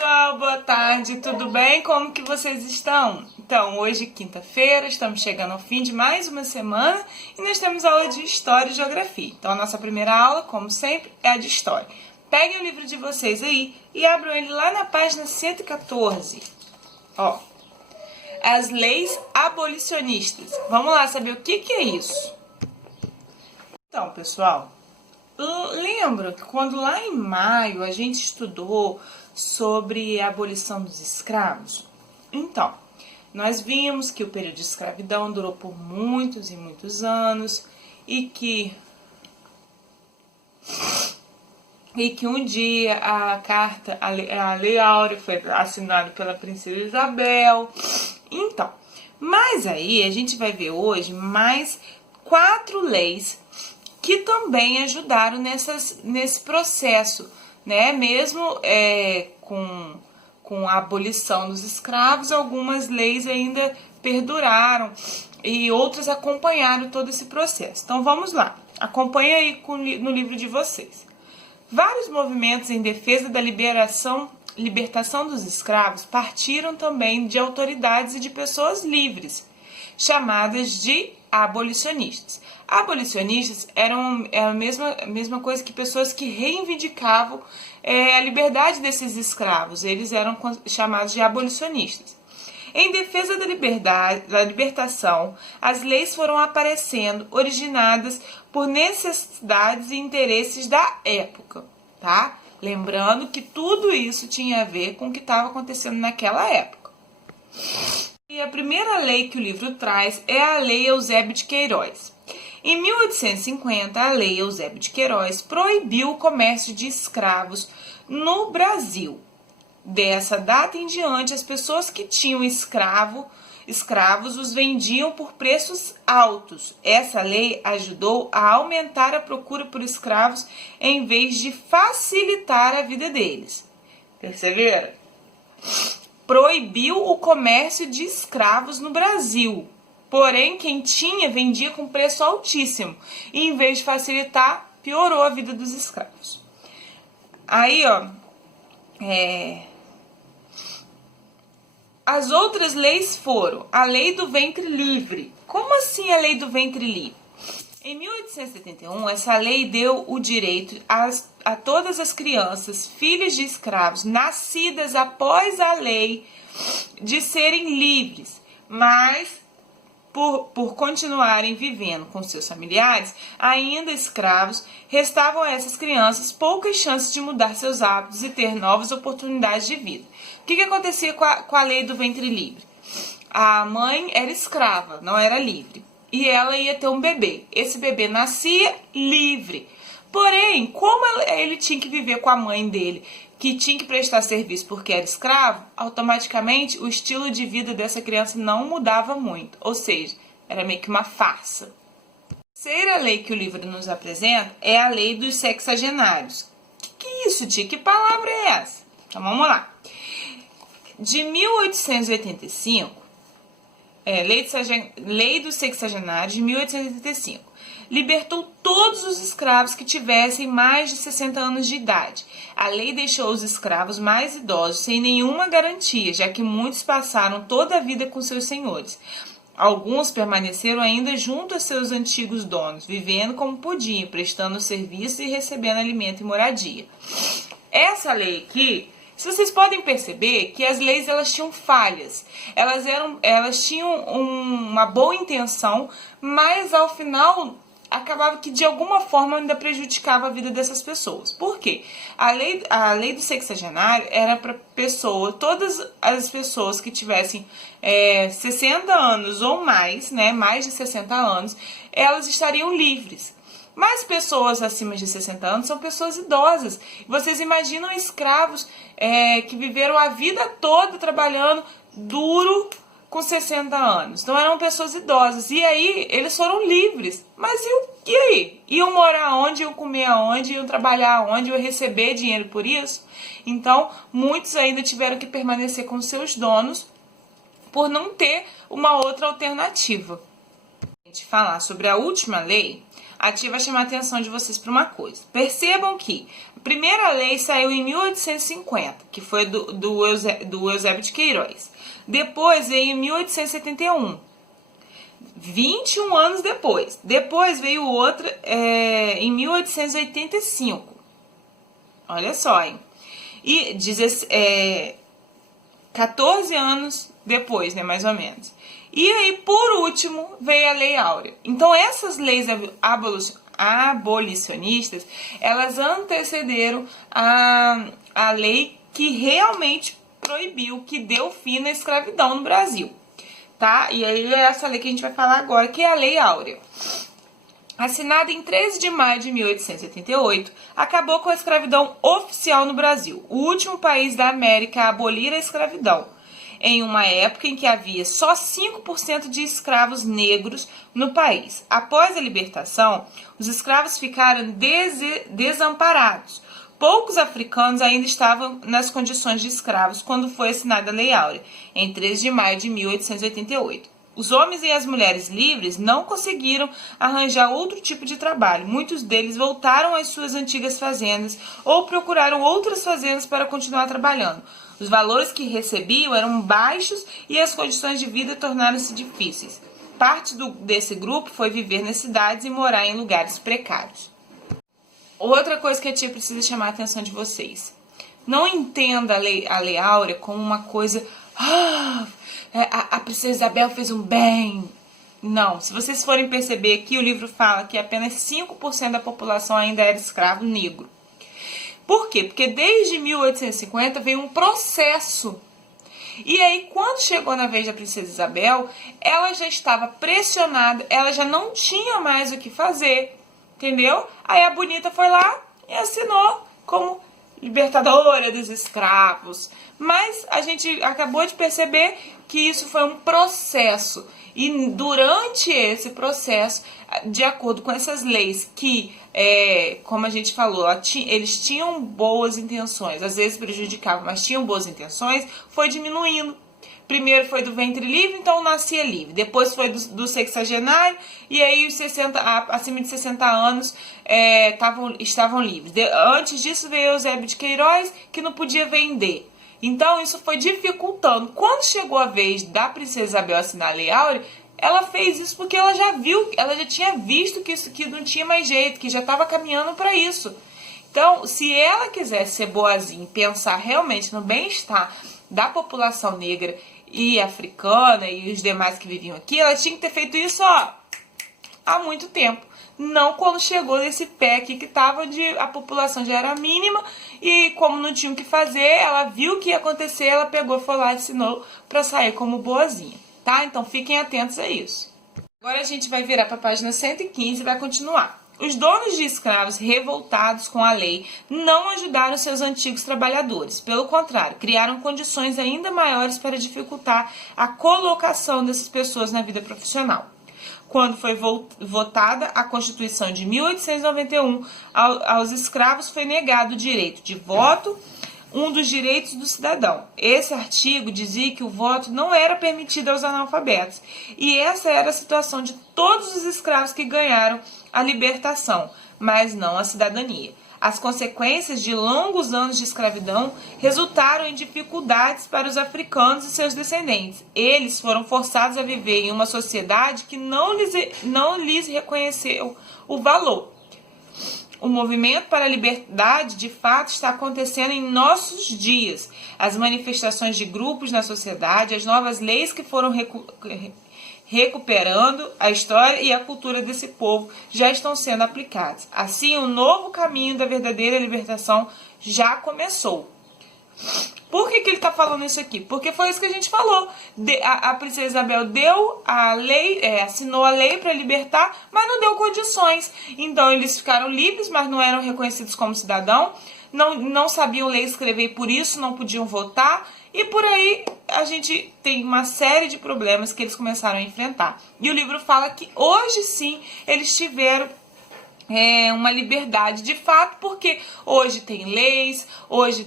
Pessoal, boa tarde, tudo bem? Como que vocês estão? Então, hoje quinta-feira, estamos chegando ao fim de mais uma semana e nós temos aula de História e Geografia. Então, a nossa primeira aula, como sempre, é a de História. Peguem o livro de vocês aí e abram ele lá na página 114. Ó, as leis abolicionistas. Vamos lá saber o que é isso. Então, pessoal, lembra que quando lá em maio a gente estudou sobre a abolição dos escravos? Então, nós vimos que o período de escravidão durou por muitos e muitos anos e que um dia a Lei Áurea foi assinada pela Princesa Isabel. Então, mas aí a gente vai ver hoje mais 4 leis que também ajudaram nesse processo, né? Mesmo com a abolição dos escravos, algumas leis ainda perduraram e outras acompanharam todo esse processo. Então vamos lá, acompanha aí no livro de vocês. Vários movimentos em defesa da libertação dos escravos partiram também de autoridades e de pessoas livres, chamadas de abolicionistas. Abolicionistas eram a mesma coisa que pessoas que reivindicavam a liberdade desses escravos. Eles eram chamados de abolicionistas. Em defesa da libertação, as leis foram aparecendo, originadas por necessidades e interesses da época, tá? Lembrando que tudo isso tinha a ver com o que estava acontecendo naquela época. E a primeira lei que o livro traz é a Lei Eusébio de Queiroz. Em 1850, a Lei Eusébio de Queiroz proibiu o comércio de escravos no Brasil. Dessa data em diante, as pessoas que tinham escravos os vendiam por preços altos. Essa lei ajudou a aumentar a procura por escravos em vez de facilitar a vida deles. Perceberam? Proibiu o comércio de escravos no Brasil. Porém, quem tinha vendia com preço altíssimo. E em vez de facilitar, piorou a vida dos escravos. Aí, ó, as outras leis foram a Lei do Ventre Livre. Como assim a Lei do Ventre Livre? Em 1871, essa lei deu o direito a todas as crianças, filhas de escravos, nascidas após a lei, de serem livres, mas por continuarem vivendo com seus familiares, ainda escravos, restavam a essas crianças poucas chances de mudar seus hábitos e ter novas oportunidades de vida. O que acontecia com a lei do ventre livre? A mãe era escrava, não era livre, e ela ia ter um bebê. Esse bebê nascia livre. Porém, como ele tinha que viver com a mãe dele, que tinha que prestar serviço porque era escravo, automaticamente o estilo de vida dessa criança não mudava muito. Ou seja, era meio que uma farsa. A terceira lei que o livro nos apresenta é a lei dos sexagenários. Que é isso, tia? Que palavra é essa? Então vamos lá. De 1885, Lei dos Sexagenários de 1885. Libertou todos os escravos que tivessem mais de 60 anos de idade. A lei deixou os escravos mais idosos sem nenhuma garantia, já que muitos passaram toda a vida com seus senhores. Alguns permaneceram ainda junto a seus antigos donos, vivendo como podiam, prestando serviço e recebendo alimento e moradia. Essa lei aqui, se vocês podem perceber que as leis elas tinham falhas, elas tinham uma boa intenção, mas ao final acabava que de alguma forma ainda prejudicava a vida dessas pessoas. Por quê? A lei do sexagenário era para todas as pessoas que tivessem 60 anos ou mais, né, mais de 60 anos, elas estariam livres. Mas pessoas acima de 60 anos são pessoas idosas. Vocês imaginam escravos que viveram a vida toda trabalhando duro com 60 anos. Então eram pessoas idosas. E aí eles foram livres. Mas e aí? Iam morar onde? Iam comer aonde? Iam trabalhar onde? Iam receber dinheiro por isso? Então muitos ainda tiveram que permanecer com seus donos por não ter uma outra alternativa. A gente falar sobre a última lei, a tia vai chamar a atenção de vocês para uma coisa. Percebam que A primeira lei saiu em 1850, que foi do Eusébio de Queiroz. Depois veio em 1871, 21 anos depois. Depois veio outra em 1885. Olha só, hein? E 14 anos depois, né, mais ou menos. E aí, por último, veio a Lei Áurea. Então, essas leis abolicionistas, elas antecederam a lei que realmente proibiu, que deu fim na escravidão no Brasil, tá? E aí é essa lei que a gente vai falar agora, que é a Lei Áurea. Assinada em 13 de maio de 1888, acabou com a escravidão oficial no Brasil, o último país da América a abolir a escravidão, em uma época em que havia só 5% de escravos negros no país. Após a libertação, os escravos ficaram desamparados. Poucos africanos ainda estavam nas condições de escravos quando foi assinada a Lei Áurea, em 13 de maio de 1888. Os homens e as mulheres livres não conseguiram arranjar outro tipo de trabalho. Muitos deles voltaram às suas antigas fazendas ou procuraram outras fazendas para continuar trabalhando. Os valores que recebiam eram baixos e as condições de vida tornaram-se difíceis. Parte desse grupo foi viver nas cidades e morar em lugares precários. Outra coisa que a tia precisa chamar a atenção de vocês. Não entenda a Lei Áurea como uma coisa... a princesa Isabel fez um bem. Não, se vocês forem perceber aqui, o livro fala que apenas 5% da população ainda era escravo negro. Por quê? Porque desde 1850 veio um processo. E aí, quando chegou na vez da princesa Isabel, ela já estava pressionada, ela já não tinha mais o que fazer, entendeu? Aí a bonita foi lá e assinou como libertadora dos escravos. Mas a gente acabou de perceber que isso foi um processo. E durante esse processo, de acordo com essas leis que, como a gente falou, eles tinham boas intenções, às vezes prejudicavam, mas tinham boas intenções, foi diminuindo. Primeiro foi do ventre livre, então nascia livre. Depois foi do sexagenário, e aí os acima de 60 anos estavam livres. Antes disso veio o Eusébio de Queiroz, que não podia vender. Então isso foi dificultando. Quando chegou a vez da princesa Isabel assinar a Lei Áurea, ela fez isso porque ela já tinha visto que não tinha mais jeito, que já estava caminhando para isso. Então, se ela quisesse ser boazinha e pensar realmente no bem-estar da população negra e africana e os demais que viviam aqui, ela tinha que ter feito isso há muito tempo. Não quando chegou nesse pé aqui que estava onde a população já era mínima e como não tinha o que fazer, ela viu o que ia acontecer, ela pegou, foi lá e assinou para sair como boazinha, tá? Então fiquem atentos a isso. Agora a gente vai virar para a página 115 e vai continuar. Os donos de escravos revoltados com a lei não ajudaram seus antigos trabalhadores. Pelo contrário, criaram condições ainda maiores para dificultar a colocação dessas pessoas na vida profissional. Quando foi votada a Constituição de 1891, aos escravos foi negado o direito de voto, um dos direitos do cidadão. Esse artigo dizia que o voto não era permitido aos analfabetos, e essa era a situação de todos os escravos que ganharam a libertação, mas não a cidadania. As consequências de longos anos de escravidão resultaram em dificuldades para os africanos e seus descendentes. Eles foram forçados a viver em uma sociedade que não lhes reconheceu o valor. O movimento para a liberdade, de fato, está acontecendo em nossos dias. As manifestações de grupos na sociedade, as novas leis que foram recuperando a história e a cultura desse povo já estão sendo aplicadas. Assim, o novo caminho da verdadeira libertação já começou. Por que ele está falando isso aqui? Porque foi isso que a gente falou. A princesa Isabel deu a lei, assinou a lei para libertar, mas não deu condições. Então eles ficaram livres, mas não eram reconhecidos como cidadão, não sabiam ler e escrever, e por isso não podiam votar. E por aí a gente tem uma série de problemas que eles começaram a enfrentar. E o livro fala que hoje sim eles tiveram uma liberdade de fato, porque hoje tem leis, hoje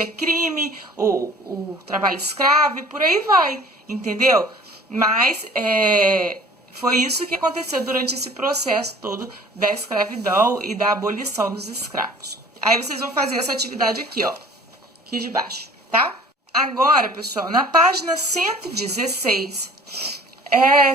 é crime o trabalho escravo e por aí vai, entendeu? Mas Foi isso que aconteceu durante esse processo todo da escravidão e da abolição dos escravos. Aí vocês vão fazer essa atividade aqui, ó, aqui de baixo, tá? Agora, pessoal, na página 116,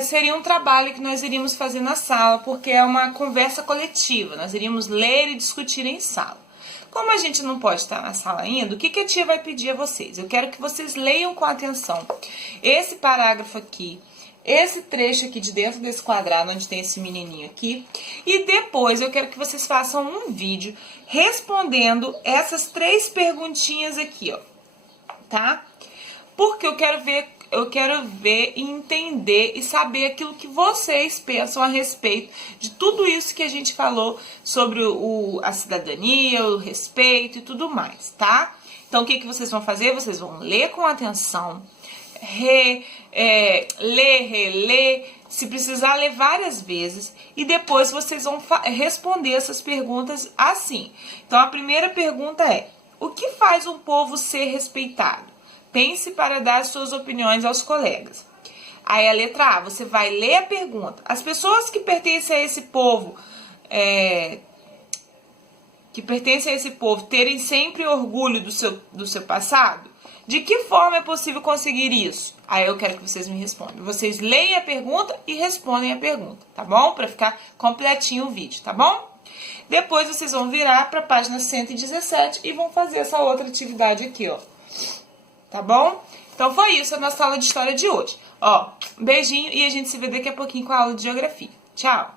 seria um trabalho que nós iríamos fazer na sala, porque é uma conversa coletiva, nós iríamos ler e discutir em sala. Como a gente não pode estar na sala ainda, o que a tia vai pedir a vocês? Eu quero que vocês leiam com atenção esse parágrafo aqui, esse trecho aqui de dentro desse quadrado, onde tem esse menininho aqui. E depois eu quero que vocês façam um vídeo respondendo essas 3 perguntinhas aqui, ó. Tá? Porque eu quero ver e entender e saber aquilo que vocês pensam a respeito de tudo isso que a gente falou sobre a cidadania, o respeito e tudo mais, tá? Então, o que vocês vão fazer? Vocês vão ler com atenção, reler, se precisar ler várias vezes, e depois vocês vão responder essas perguntas assim. Então, a primeira pergunta é: o que faz um povo ser respeitado? Pense para dar suas opiniões aos colegas. Aí a letra A, você vai ler a pergunta. As pessoas que pertencem a esse povo, terem sempre orgulho do seu passado? De que forma é possível conseguir isso? Aí eu quero que vocês me respondam. Vocês leem a pergunta e respondem a pergunta, tá bom? Para ficar completinho o vídeo, tá bom? Depois vocês vão virar para a página 117 e vão fazer essa outra atividade aqui, ó. Tá bom? Então foi isso a nossa aula de história de hoje. Ó, um beijinho e a gente se vê daqui a pouquinho com a aula de geografia. Tchau!